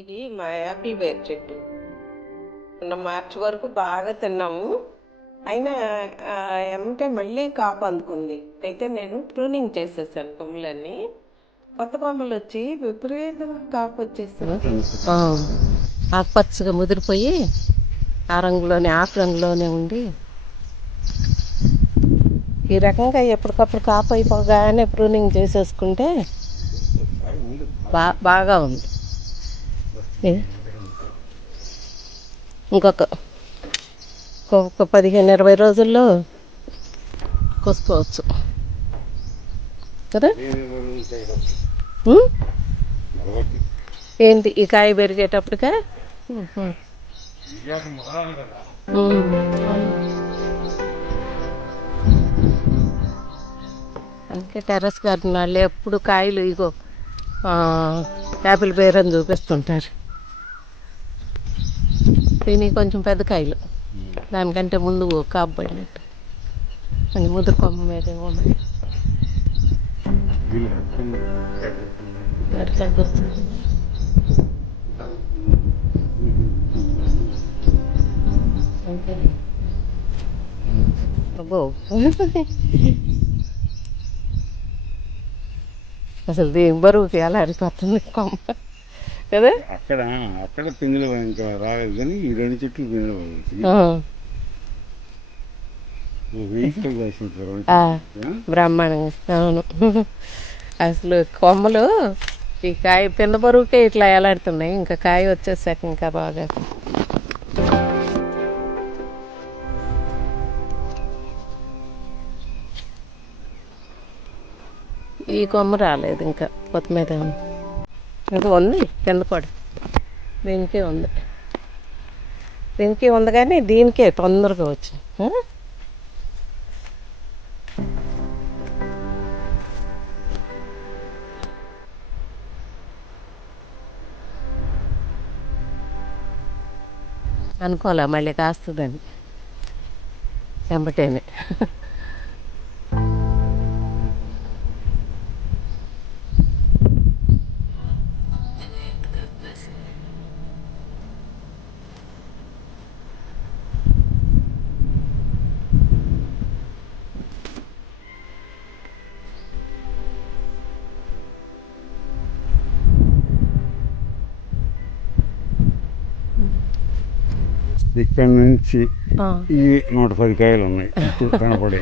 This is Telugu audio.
ఇది మా యాపిల్ బేర్ చెట్టు. మొన్న మార్చి వరకు బాగా తిన్నాము. అయినా ఎమ్మటే మళ్ళీ కాపు అందుకుంది. అయితే నేను ప్రూనింగ్ చేసేసాను కొమ్మలన్నీ. కొత్త కొమ్మలు వచ్చి విపరీతంగా కాపు వచ్చేసింది. ఆకుపచ్చగా ముదిరిపోయి ఆ రంగులోనే ఆకు రంగులోనే ఉండి ఈ రకంగా ఎప్పటికప్పుడు కాపు అయిపోగానే ప్రూనింగ్ చేసేసుకుంటే బాగా ఉంది. ఇంకొక 15-20 రోజుల్లో కోసుకోవచ్చు కదా. ఏంటి ఈ కాయ పెరిగేటప్పటికా అందుకే టెర్రస్ గార్డెన్ వాళ్ళు ఎప్పుడు కాయలు ఇగో యాపిల్ బేర్ అని చూపిస్తుంటారు. దీనికి కొంచెం పెద్ద కాయలు, దానికంటే ముందు కాబడినట్టు కొంచెం ముదురు కొమ్మ మీద ఉన్నాయి. అసలు దీని బరువుకి ఎలా అడిపోతుంది కొమ్మ కదా. అక్కడ అక్కడ పిందులు ఇంకా రాలేదు, కానీ ఈ 2 చెట్లు పిందులు బ్రహ్మాండంగా. అవును, అసలు కొమ్మలు ఈ కాయ పింద బరువుకే ఇట్లా ఎలాడుతున్నాయి, ఇంకా కాయ వచ్చేసాక ఇంకా బాగా. ఈ కొమ్మ రాలేదు ఇంకా, కొత్త మీద ఇంకా ఉంది కింద కూడా. దీనికే ఉంది, దీనికి ఉంది, కానీ దీనికే తొందరగా వచ్చింది. అనుకోలే మళ్ళీ కాస్తుందని వెంబటేనే. ఇక్కడ నుంచి ఈ 110 కాయలు ఉన్నాయి ఇప్పుడు కనపడే.